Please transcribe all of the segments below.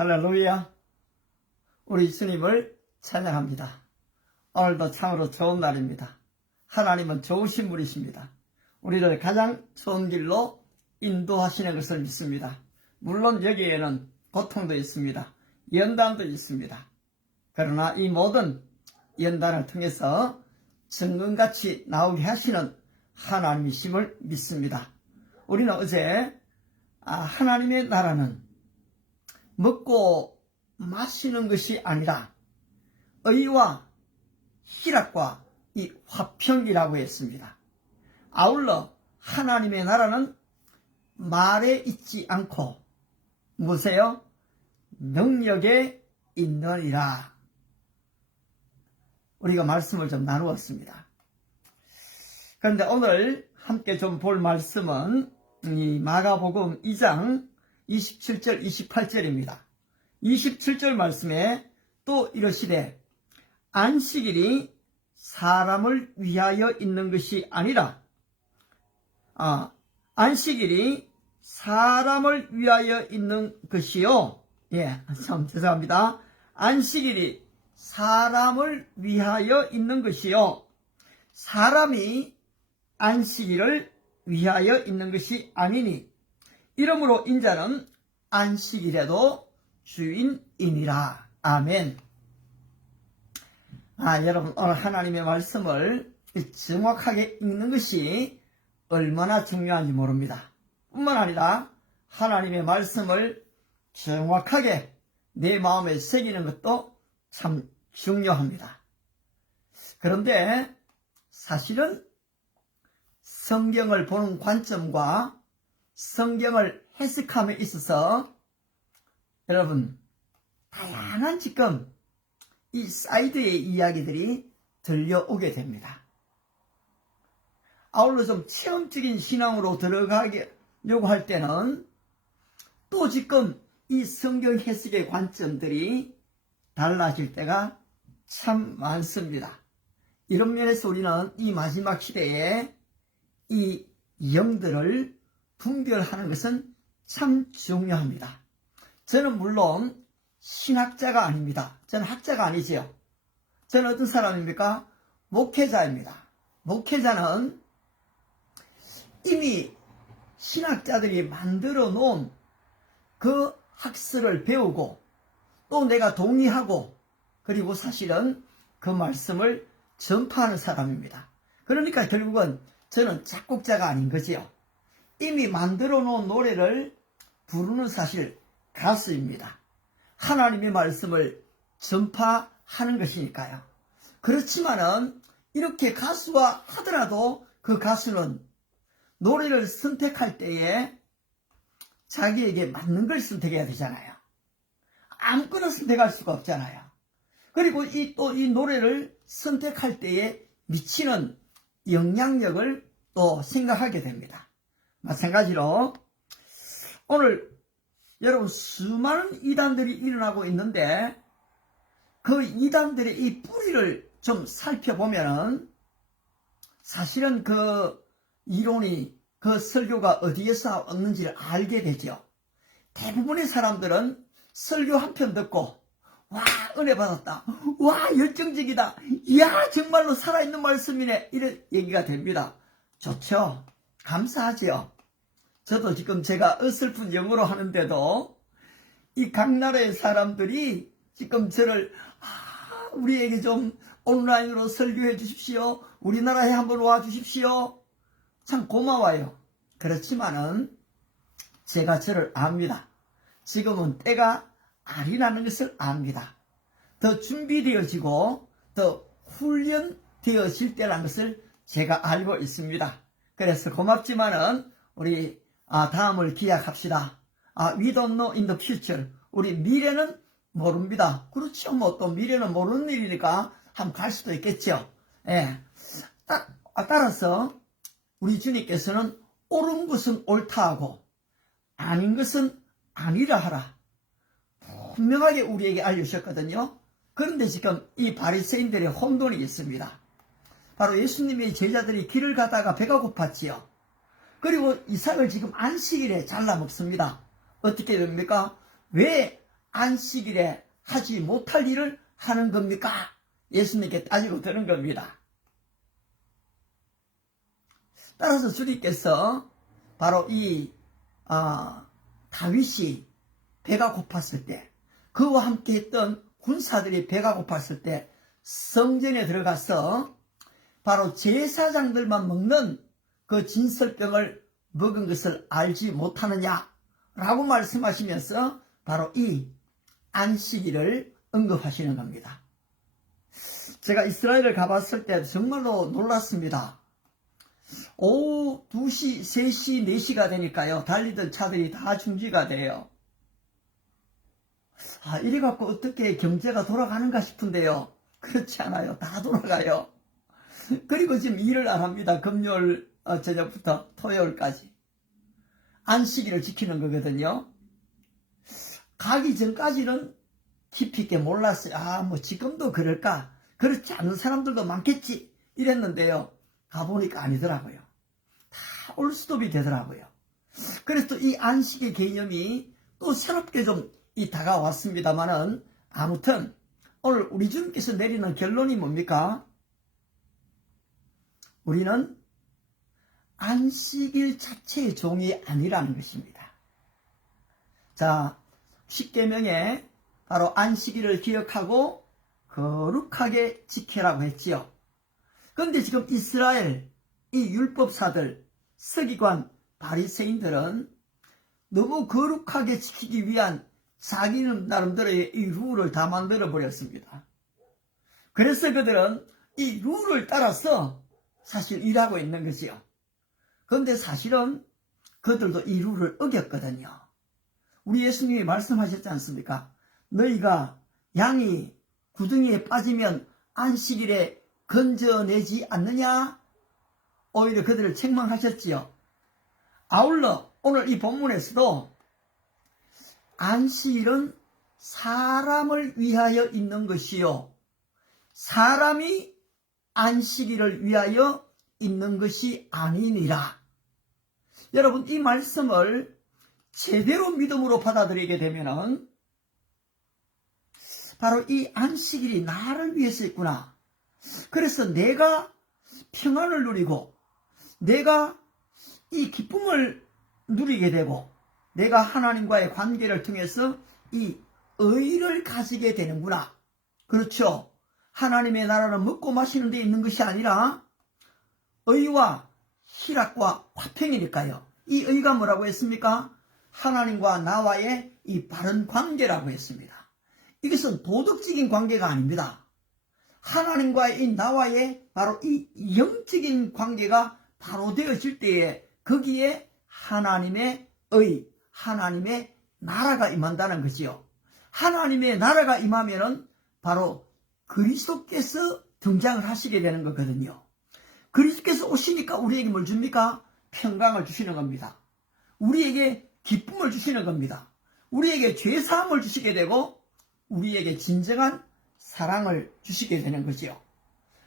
할렐루야. 우리 주님을 찬양합니다. 오늘도 참으로 좋은 날입니다. 하나님은 좋으신 분이십니다. 우리를 가장 좋은 길로 인도하시는 것을 믿습니다. 물론 여기에는 고통도 있습니다. 연단도 있습니다. 그러나 이 모든 연단을 통해서 정금같이 나오게 하시는 하나님이심을 믿습니다. 우리는 어제 하나님의 나라는 먹고 마시는 것이 아니라 의와 희락과 이 화평이라고 했습니다. 아울러 하나님의 나라는 말에 있지 않고 무엇이요? 능력에 있느니라. 우리가 말씀을 좀 나누었습니다. 그런데 오늘 함께 좀 볼 말씀은 이 마가복음 2장 27절 28절입니다. 27절 말씀에 또 이러시되 안식일이 사람을 위하여 있는 것이 아니라 안식일이 사람을 위하여 있는 것이요. 참 죄송합니다. 안식일이 사람을 위하여 있는 것이요. 사람이 안식일을 위하여 있는 것이 아니니 이러므로 인자는 안식일에도 주인이니라. 아멘. 여러분 오늘 하나님의 말씀을 정확하게 읽는 것이 얼마나 중요한지 모릅니다. 뿐만 아니라 하나님의 말씀을 정확하게 내 마음에 새기는 것도 참 중요합니다. 그런데 사실은 성경을 보는 관점과 성경을 해석함에 있어서 여러분 다양한 지금 이 사이드의 이야기들이 들려오게 됩니다. 아울러 좀 체험적인 신앙으로 들어가려고 할 때는 또 지금 이 성경 해석의 관점들이 달라질 때가 참 많습니다. 이런 면에서 우리는 이 마지막 시대에 이 영들을 분별하는 것은 참 중요합니다. 저는 물론 신학자가 아닙니다. 저는 학자가 아니지요. 저는 어떤 사람입니까? 목회자입니다. 목회자는 이미 신학자들이 만들어 놓은 그 학설을 배우고 또 내가 동의하고 그리고 사실은 그 말씀을 전파하는 사람입니다. 그러니까 결국은 저는 작곡자가 아닌 거지요. 이미 만들어 놓은 노래를 부르는 사실 가수입니다. 하나님의 말씀을 전파하는 것이니까요. 그렇지만은 이렇게 가수와 하더라도 그 가수는 노래를 선택할 때에 자기에게 맞는 걸 선택해야 되잖아요. 아무거나 선택할 수가 없잖아요. 그리고 또 이 노래를 선택할 때에 미치는 영향력을 또 생각하게 됩니다. 마찬가지로 오늘 여러분 수많은 이단들이 일어나고 있는데 그 이단들의 이 뿌리를 좀 살펴보면은 사실은 그 이론이 그 설교가 어디에서 왔는지를 알게 되죠. 대부분의 사람들은 설교 한 편 듣고 와 은혜 받았다. 와 열정적이다. 이야 정말로 살아있는 말씀이네. 이런 얘기가 됩니다. 좋죠. 감사하지요. 저도 지금 제가 어설픈 영어로 하는데도 이 각 나라의 사람들이 지금 저를 우리에게 좀 온라인으로 설교해 주십시오. 우리나라에 한번 와 주십시오. 참 고마워요. 그렇지만은 제가 저를 압니다. 지금은 때가 아니라는 것을 압니다. 더 준비되어지고 더 훈련되어질 때라는 것을 제가 알고 있습니다. 그래서 고맙지만은 우리 다음을 기약합시다. We don't know in the future. 우리 미래는 모릅니다. 그렇죠. 뭐 또 미래는 모르는 일이니까 한번 갈 수도 있겠죠. 따라서 우리 주님께서는 옳은 것은 옳다 하고 아닌 것은 아니라 하라. 분명하게 우리에게 알려주셨거든요. 그런데 지금 이 바리새인들의 혼돈이 있습니다. 바로 예수님의 제자들이 길을 가다가 배가 고팠지요. 그리고 이삭을 지금 안식일에 잘라 먹습니다. 어떻게 됩니까? 왜 안식일에 하지 못할 일을 하는 겁니까? 예수님께 따지고 드는 겁니다. 따라서 주님께서 바로 이 다윗이 배가 고팠을 때, 그와 함께 했던 군사들이 배가 고팠을 때 성전에 들어가서 바로 제사장들만 먹는 그 진설병을 먹은 것을 알지 못하느냐 라고 말씀하시면서 바로 이 안식일을 언급하시는 겁니다. 제가 이스라엘을 가봤을 때 정말로 놀랐습니다. 오후 2시, 3시, 4시가 되니까요, 달리던 차들이 다 중지가 돼요. 이래갖고 어떻게 경제가 돌아가는가 싶은데요. 그렇지 않아요. 다 돌아가요. 그리고 지금 일을 안 합니다. 금요일 저녁부터 토요일까지. 안식일을 지키는 거거든요. 가기 전까지는 깊이 있게 몰랐어요. 뭐 지금도 그럴까? 그렇지 않은 사람들도 많겠지. 이랬는데요. 가보니까 아니더라고요. 다 올스톱이 되더라고요. 그래서 또 이 안식의 개념이 또 새롭게 좀 다가왔습니다만은, 아무튼 오늘 우리 주님께서 내리는 결론이 뭡니까? 우리는 안식일 자체의 종이 아니라는 것입니다. 자, 십계명에 바로 안식일을 기억하고 거룩하게 지키라고 했지요. 그런데 지금 이스라엘 이 율법사들, 서기관, 바리새인들은 너무 거룩하게 지키기 위한 자기는 나름대로의 이 룰을 다 만들어 버렸습니다. 그래서 그들은 이 룰을 따라서 사실 일하고 있는 거지요. 그런데 사실은 그들도 이 룰을 어겼거든요. 우리 예수님이 말씀하셨지 않습니까? 너희가 양이 구덩이에 빠지면 안식일에 건져내지 않느냐? 오히려 그들을 책망하셨지요. 아울러 오늘 이 본문에서도 안식일은 사람을 위하여 있는 것이요, 사람이 안식일을 위하여 있는 것이 아니니라. 여러분, 이 말씀을 제대로 믿음으로 받아들이게 되면은 바로 이 안식일이 나를 위해서 있구나. 그래서 내가 평안을 누리고 내가 이 기쁨을 누리게 되고 내가 하나님과의 관계를 통해서 이 의를 가지게 되는구나. 그렇죠. 하나님의 나라는 먹고 마시는 데 있는 것이 아니라 의와 희락과 화평이니까요. 이 의가 뭐라고 했습니까? 하나님과 나와의 이 바른 관계라고 했습니다. 이것은 도덕적인 관계가 아닙니다. 하나님과의 이 나와의 바로 이 영적인 관계가 바로 되어질 때에 거기에 하나님의 의, 하나님의 나라가 임한다는 것이요. 하나님의 나라가 임하면은 바로 그리스도께서 등장을 하시게 되는 거거든요. 그리스도께서 오시니까 우리에게 뭘 줍니까? 평강을 주시는 겁니다. 우리에게 기쁨을 주시는 겁니다. 우리에게 죄사함을 주시게 되고 우리에게 진정한 사랑을 주시게 되는 거지요.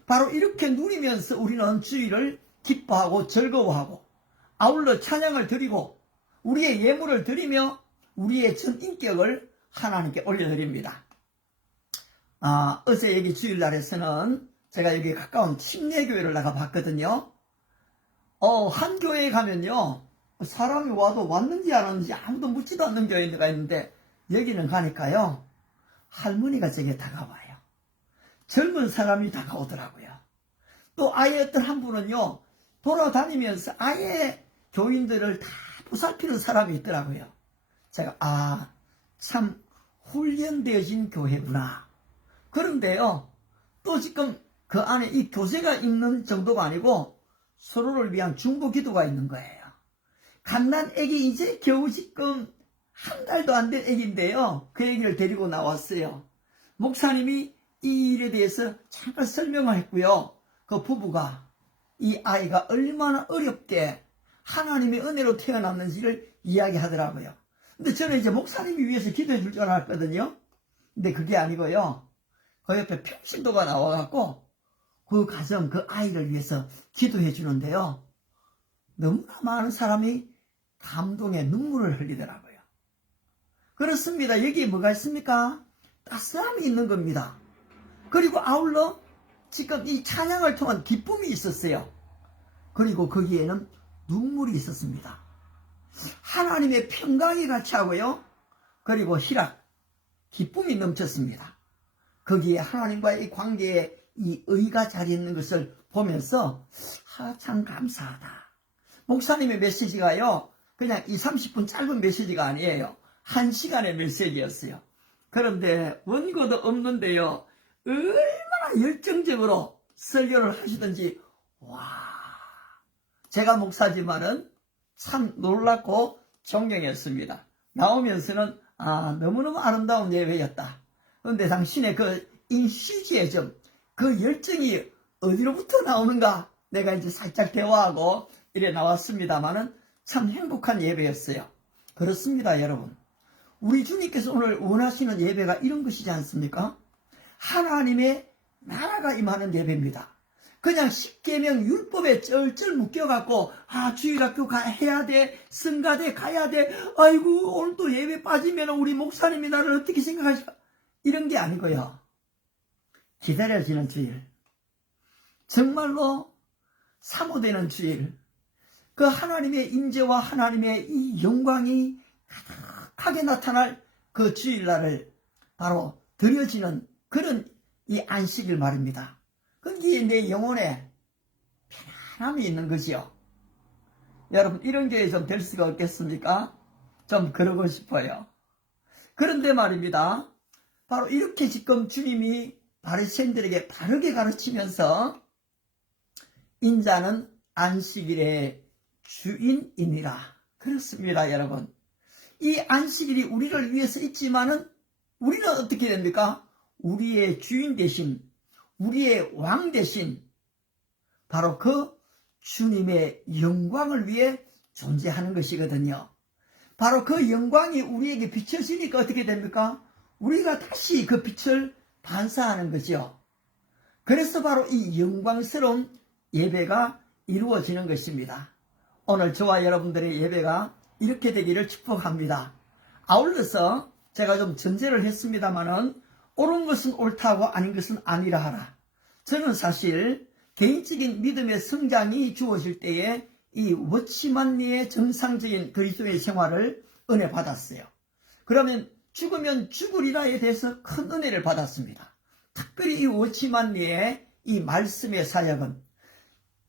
바로 이렇게 누리면서 우리는 주일을 기뻐하고 즐거워하고 아울러 찬양을 드리고 우리의 예물을 드리며 우리의 전 인격을 하나님께 올려드립니다. 어제 여기 주일날에서는 제가 여기 가까운 침례교회를 나가봤거든요. 한 교회에 가면요, 사람이 와도 왔는지 안 왔는지 아무도 묻지도 않는 교회가 있는데 여기는 가니까요, 할머니가 제게 다가와요. 젊은 사람이 다가오더라고요. 또 아예 어떤 한 분은요, 돌아다니면서 아예 교인들을 다 보살피는 사람이 있더라고요. 제가 참 훈련되어진 교회구나. 그런데요, 또 지금 그 안에 이 교세가 있는 정도가 아니고 서로를 위한 중보 기도가 있는 거예요. 갓난 애기 이제 겨우 지금 한 달도 안 된 애기인데요, 그 애기를 데리고 나왔어요. 목사님이 이 일에 대해서 잠깐 설명을 했고요. 그 부부가 이 아이가 얼마나 어렵게 하나님의 은혜로 태어났는지를 이야기하더라고요. 근데 저는 이제 목사님이 위해서 기도해 줄 줄 알았거든요. 근데 그게 아니고요, 그 옆에 평신도가 나와갖고 그 가정, 그 아이를 위해서 기도해 주는데요, 너무나 많은 사람이 감동의 눈물을 흘리더라고요. 그렇습니다. 여기에 뭐가 있습니까? 따스함이 있는 겁니다. 그리고 아울러 지금 이 찬양을 통한 기쁨이 있었어요. 그리고 거기에는 눈물이 있었습니다. 하나님의 평강이 같이 하고요. 그리고 희락, 기쁨이 넘쳤습니다. 거기에 하나님과의 이 관계에 이 의가 자리 있는 것을 보면서 참 감사하다. 목사님의 메시지가요, 그냥 30분 짧은 메시지가 아니에요. 1시간의 메시지였어요. 그런데 원고도 없는데요, 얼마나 열정적으로 설교를 하시든지, 제가 목사지만은 참 놀랍고 존경했습니다. 나오면서는 너무너무 아름다운 예배였다. 그런데 당신의 그 인시지의 그 열정이 어디로부터 나오는가, 내가 이제 살짝 대화하고 이래 나왔습니다만은 참 행복한 예배였어요. 그렇습니다, 여러분. 우리 주님께서 오늘 원하시는 예배가 이런 것이지 않습니까? 하나님의 나라가 임하는 예배입니다. 그냥 십계명 율법에 쩔쩔 묶여갖고 주일학교 해야 돼, 성가대 가야 돼, 아이고 오늘 또 예배 빠지면 우리 목사님이 나를 어떻게 생각하실까, 이런 게 아니고요. 기다려지는 주일, 정말로 사모되는 주일, 그 하나님의 임재와 하나님의 이 영광이 가득하게 나타날 그 주일날을 바로 드려지는 그런 이 안식일 말입니다. 거기에 내 영혼에 편안함이 있는 거지요. 여러분, 이런 교회 좀 될 수가 없겠습니까? 좀 그러고 싶어요. 그런데 말입니다. 바로 이렇게 지금 주님이 바리새인들에게 바르게 가르치면서 인자는 안식일의 주인이니라. 그렇습니다, 여러분. 이 안식일이 우리를 위해서 있지만은 우리는 어떻게 됩니까? 우리의 주인 대신, 우리의 왕 대신 바로 그 주님의 영광을 위해 존재하는 것이거든요. 바로 그 영광이 우리에게 비춰지니까 어떻게 됩니까? 우리가 다시 그 빛을 반사하는 거죠. 그래서 바로 이 영광스러운 예배가 이루어지는 것입니다. 오늘 저와 여러분들의 예배가 이렇게 되기를 축복합니다. 아울러서 제가 좀 전제를 했습니다마는 옳은 것은 옳다고 아닌 것은 아니라 하라. 저는 사실 개인적인 믿음의 성장이 주어질 때에 이 워치만리의 정상적인 그리스도의 생활을 은혜 받았어요. 그러면 죽으면 죽으리라에 대해서 큰 은혜를 받았습니다. 특별히 이 워치만리의 이 말씀의 사역은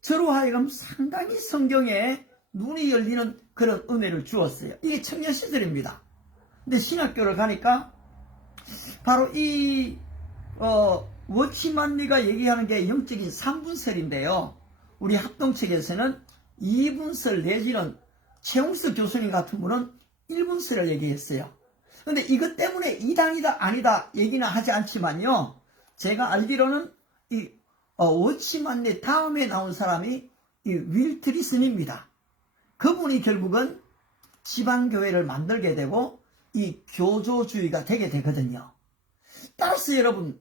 저로 하여금 상당히 성경에 눈이 열리는 그런 은혜를 주었어요. 이게 청년 시절입니다. 근데 신학교를 가니까 바로 이 워치만리가 얘기하는 게 영적인 3분설인데요. 우리 합동책에서는 2분설 내지는 최홍석 교수님 같은 분은 1분설을 얘기했어요. 근데 이것 때문에 이당이다 아니다 얘기는 하지 않지만요. 제가 알기로는 이 워치만리 다음에 나온 사람이 이 윌트리슨입니다. 그분이 결국은 지방교회를 만들게 되고 이 교조주의가 되게 되거든요. 따라서 여러분,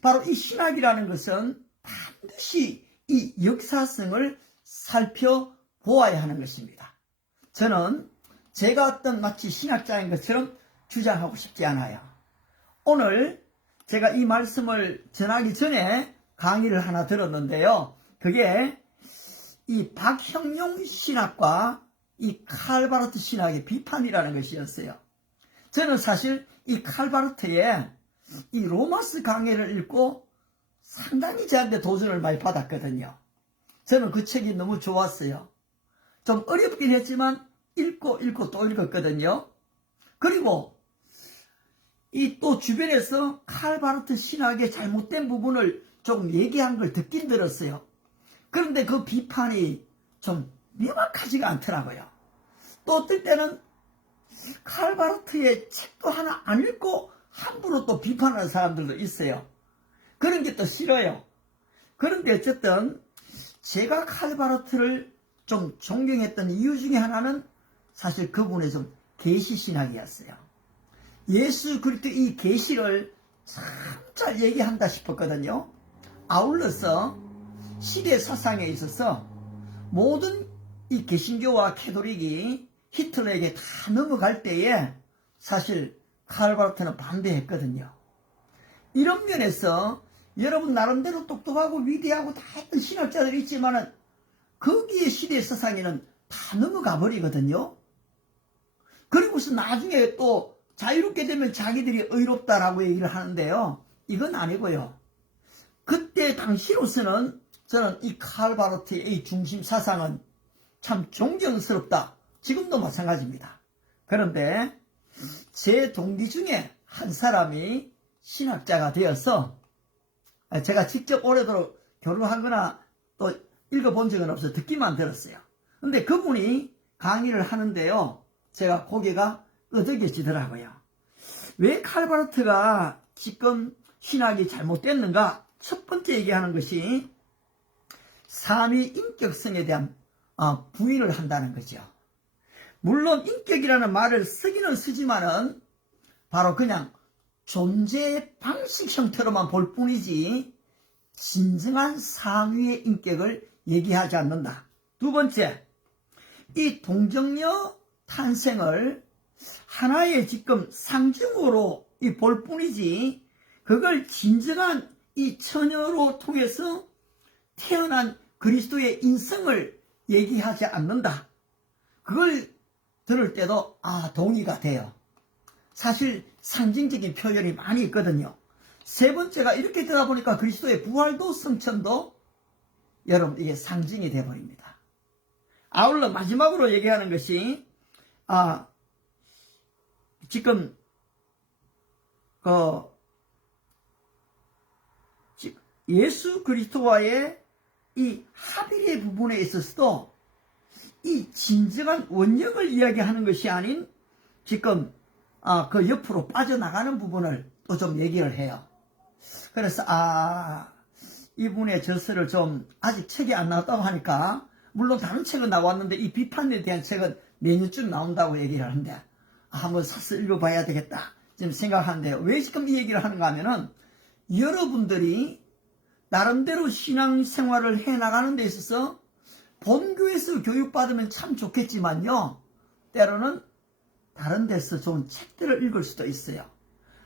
바로 이 신학이라는 것은 반드시 이 역사성을 살펴보아야 하는 것입니다. 저는 제가 어떤 마치 신학자인 것처럼 주장하고 싶지 않아요. 오늘 제가 이 말씀을 전하기 전에 강의를 하나 들었는데요. 그게 이 박형용 신학과 이 칼바르트 신학의 비판이라는 것이었어요. 저는 사실 이 칼바르트의 이 로마스 강해를 읽고 상당히 저한테 도전을 많이 받았거든요. 저는 그 책이 너무 좋았어요. 좀 어렵긴 했지만 읽고 또 읽었거든요. 그리고 이 또 주변에서 칼바르트 신학의 잘못된 부분을 조금 얘기한 걸 듣긴 들었어요. 그런데 그 비판이 좀 명확하지가 않더라고요. 또 어떨 때는 칼바르트의 책도 하나 안 읽고 함부로 또 비판하는 사람들도 있어요. 그런 게 또 싫어요. 그런데 어쨌든 제가 칼바르트를 좀 존경했던 이유 중에 하나는 사실 그분의 좀 계시신학이었어요. 예수 그리스도 이 계시를 참 잘 얘기한다 싶었거든요. 아울러서 시대 사상에 있어서 모든 이 개신교와 캐톨릭이 히틀러에게 다 넘어갈 때에 사실 칼 바르트는 반대했거든요. 이런 면에서 여러분 나름대로 똑똑하고 위대하고 다 했던 신학자들이 있지만은 거기에 시대 서상에는 다 넘어가 버리거든요. 그리고서 나중에 또 자유롭게 되면 자기들이 의롭다라고 얘기를 하는데요. 이건 아니고요. 그때 당시로서는 저는 이 칼 바르트의 이 중심 사상은 참 존경스럽다. 지금도 마찬가지입니다. 그런데 제 동기 중에 한 사람이 신학자가 되어서 제가 직접 오래도록 교류하거나 또 읽어본 적은 없어요. 듣기만 들었어요. 근데 그분이 강의를 하는데요. 제가 고개가 끄덕여지더라고요. 왜 칼 바르트가 지금 신학이 잘못됐는가? 첫 번째 얘기하는 것이 삼위 인격성에 대한 부인을 한다는 거죠. 물론 인격이라는 말을 쓰기는 쓰지만은 바로 그냥 존재의 방식 형태로만 볼 뿐이지 진정한 상위의 인격을 얘기하지 않는다. 두 번째, 이 동정녀 탄생을 하나의 지금 상징으로 볼 뿐이지 그걸 진정한 이 처녀로 통해서 태어난 그리스도의 인성을 얘기하지 않는다. 그걸 들을 때도 동의가 돼요. 사실 상징적인 표현이 많이 있거든요. 세 번째가 이렇게 되다 보니까 그리스도의 부활도 성천도 여러분 이게 상징이 되어버립니다. 아울러 마지막으로 얘기하는 것이 지금 예수 그리스도와의 이 합일의 부분에 있어서도 이 진정한 원형을 이야기하는 것이 아닌 지금 그 옆으로 빠져나가는 부분을 또 좀 얘기를 해요. 그래서 이분의 저서를 좀 아직 책이 안 나왔다고 하니까 물론 다른 책은 나왔는데 이 비판에 대한 책은 내년쯤 나온다고 얘기를 하는데 한번 사서 읽어봐야 되겠다 지금 생각하는데요. 왜 지금 이 얘기를 하는가 하면은 여러분들이 나름대로 신앙생활을 해나가는 데 있어서 본교에서 교육받으면 참 좋겠지만요. 때로는 다른 데서 좋은 책들을 읽을 수도 있어요.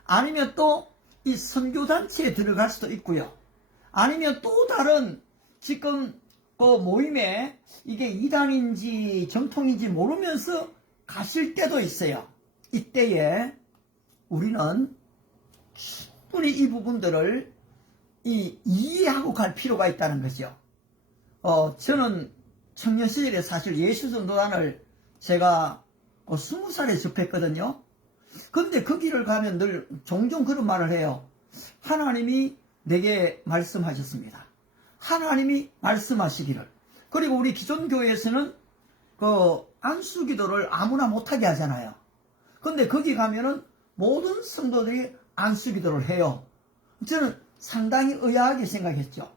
아니면 또 이 선교단체에 들어갈 수도 있고요. 아니면 또 다른 지금 그 모임에 이게 이단인지 정통인지 모르면서 가실 때도 있어요. 이때에 우리는 충분히 이 부분들을 이해하고 갈 필요가 있다는 거죠. 저는 청년 시절에 사실 예수전도단을 제가 20살에 접했거든요. 근데 그 길을 가면 늘 종종 그런 말을 해요. 하나님이 내게 말씀하셨습니다. 하나님이 말씀하시기를. 그리고 우리 기존 교회에서는 그 안수기도를 아무나 못하게 하잖아요. 근데 거기 가면은 모든 성도들이 안수기도를 해요. 저는 상당히 의아하게 생각했죠.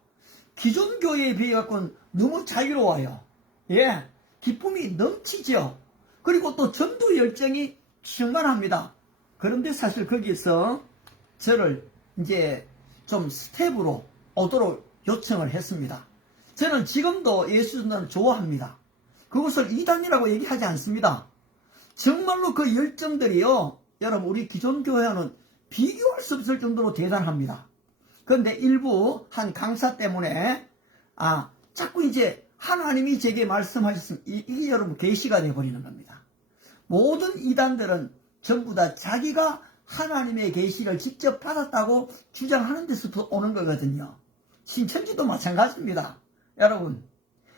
기존 교회에 비해 갖고는 너무 자유로워요. 예, 기쁨이 넘치죠. 그리고 또 전도 열정이 충만합니다. 그런데 사실 거기서 저를 이제 좀 스텝으로 오도록 요청을 했습니다. 저는 지금도 예수전도를 좋아합니다. 그것을 이단이라고 얘기하지 않습니다. 정말로 그 열정들이요, 여러분 우리 기존 교회와는 비교할 수 없을 정도로 대단합니다. 그런데 일부 한 강사 때문에 자꾸 이제 하나님이 제게 말씀하셨으면 이게 여러분 계시가 되어버리는 겁니다. 모든 이단들은 전부 다 자기가 하나님의 계시를 직접 받았다고 주장하는 데서부터 오는 거거든요. 신천지도 마찬가지입니다. 여러분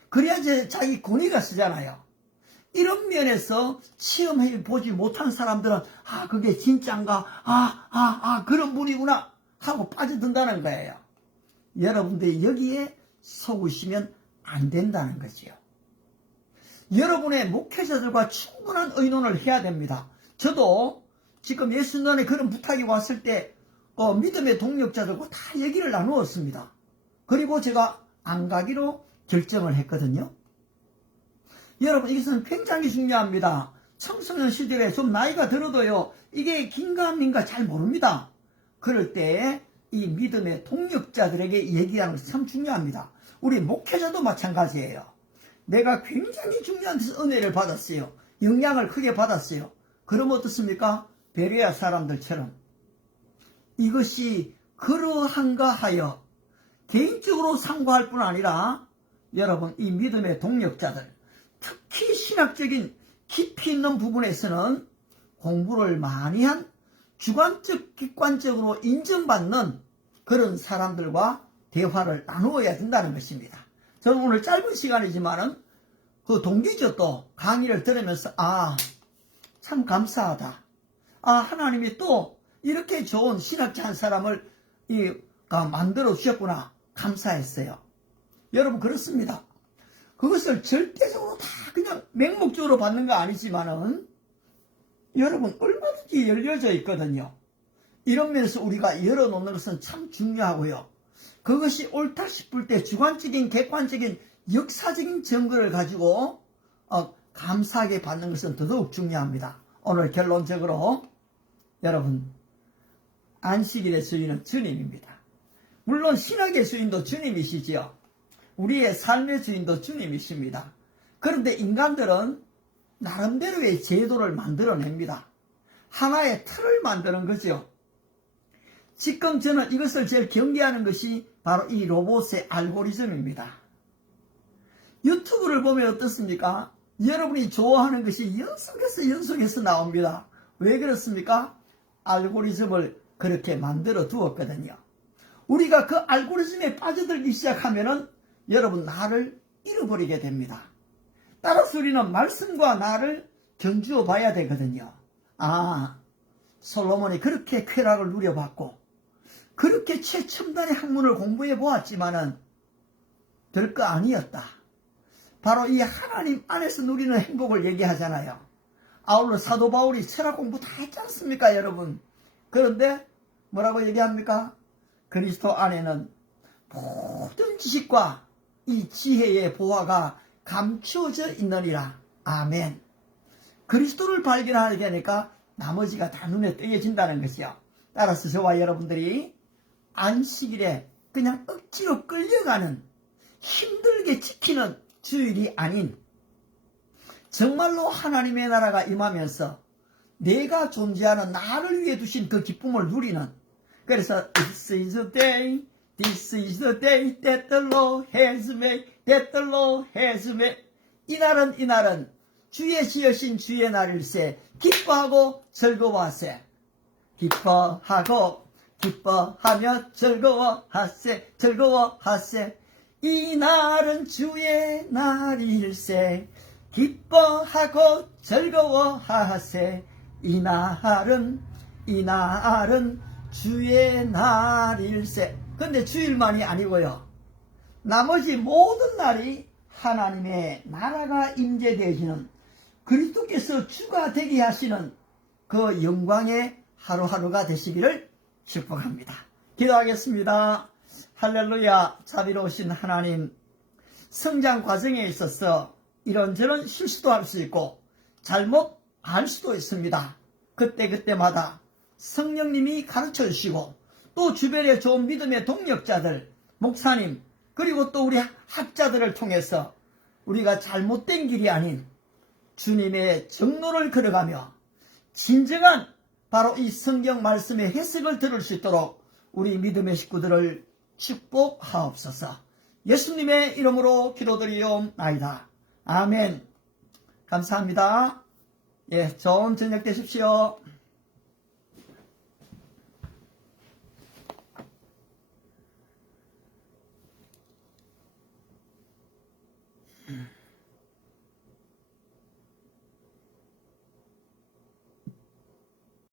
그래야 자기 권위가 쓰잖아요. 이런 면에서 체험해 보지 못한 사람들은 그게 진짜인가 그런 분이구나 하고 빠져든다는 거예요. 여러분들이 여기에 속으시면 안 된다는 거지요. 여러분의 목회자들과 충분한 의논을 해야 됩니다. 저도 지금 예수전도단에 그런 부탁이 왔을 때 믿음의 동력자들과 다 얘기를 나누었습니다. 그리고 제가 안 가기로 결정을 했거든요. 여러분 이것은 굉장히 중요합니다. 청소년 시절에 좀 나이가 들어도요 이게 긴가 민가 잘 모릅니다. 그럴 때 이 믿음의 동력자들에게 얘기하는 것이 참 중요합니다. 우리 목회자도 마찬가지예요. 내가 굉장히 중요한 데서 은혜를 받았어요. 영향을 크게 받았어요. 그럼 어떻습니까? 베레아 사람들처럼 이것이 그러한가 하여 개인적으로 상고할 뿐 아니라 여러분 이 믿음의 동력자들 특히 신학적인 깊이 있는 부분에서는 공부를 많이 한 주관적 객관적으로 인정받는 그런 사람들과 대화를 나누어야 된다는 것입니다. 저는 오늘 짧은 시간이지만은 그 동기죠. 또 강의를 들으면서 참 감사하다. 하나님이 또 이렇게 좋은 신학자 한 사람을 만들어 주셨구나. 감사했어요. 여러분 그렇습니다. 그것을 절대적으로 다 그냥 맹목적으로 받는 거 아니지만은 여러분 얼마든지 열려져 있거든요. 이런 면에서 우리가 열어놓는 것은 참 중요하고요. 그것이 옳다 싶을 때 주관적인 객관적인 역사적인 증거를 가지고 감사하게 받는 것은 더더욱 중요합니다. 오늘 결론적으로 여러분 안식일의 주인은 주님입니다. 물론 신학의 주인도 주님이시지요. 우리의 삶의 주인도 주님이십니다. 그런데 인간들은 나름대로의 제도를 만들어냅니다. 하나의 틀을 만드는 거죠. 지금 저는 이것을 제일 경계하는 것이 바로 이 로봇의 알고리즘입니다. 유튜브를 보면 어떻습니까? 여러분이 좋아하는 것이 연속해서 나옵니다. 왜 그렇습니까? 알고리즘을 그렇게 만들어 두었거든요. 우리가 그 알고리즘에 빠져들기 시작하면은 여러분 나를 잃어버리게 됩니다. 따라서 우리는 말씀과 나를 견주어 봐야 되거든요. 솔로몬이 그렇게 쾌락을 누려봤고 그렇게 최첨단의 학문을 공부해 보았지만은 별거 아니었다. 바로 이 하나님 안에서 누리는 행복을 얘기하잖아요. 아울러 사도 바울이 철학 공부 다 했지 않습니까, 여러분? 그런데 뭐라고 얘기합니까? 그리스도 안에는 모든 지식과 이 지혜의 보화가 감추어져 있느니라. 아멘. 그리스도를 발견하게 되니까 나머지가 다 눈에 띄어진다는 것이요. 따라서 저와 여러분들이 안식일에 그냥 억지로 끌려가는 힘들게 지키는 주일이 아닌 정말로 하나님의 나라가 임하면서 내가 존재하는 나를 위해 두신 그 기쁨을 누리는, 그래서 This is the day, this is the day that the Lord has made, that the Lord has made. 이날은 주의 지으신 주의 날일세. 기뻐하고 즐거워하세. 기뻐하며 즐거워하세. 이날은 주의 날일세. 기뻐하고 즐거워하세. 이날은 주의 날일세. 근데 주일만이 아니고요. 나머지 모든 날이 하나님의 나라가 임재되시는 그리스도께서 주가 되게 하시는 그 영광의 하루하루가 되시기를 축복합니다. 기도하겠습니다. 할렐루야. 자비로우신 하나님, 성장 과정에 있어서 이런저런 실수도 할 수 있고 잘못할 수도 있습니다. 그때마다 성령님이 가르쳐 주시고 또 주변에 좋은 믿음의 동력자들, 목사님, 그리고 또 우리 학자들을 통해서 우리가 잘못된 길이 아닌 주님의 정로를 걸어가며 진정한 바로 이 성경 말씀의 해석을 들을 수 있도록 우리 믿음의 식구들을 축복하옵소서. 예수님의 이름으로 기도드리옵나이다. 아멘. 감사합니다. 좋은 저녁 되십시오.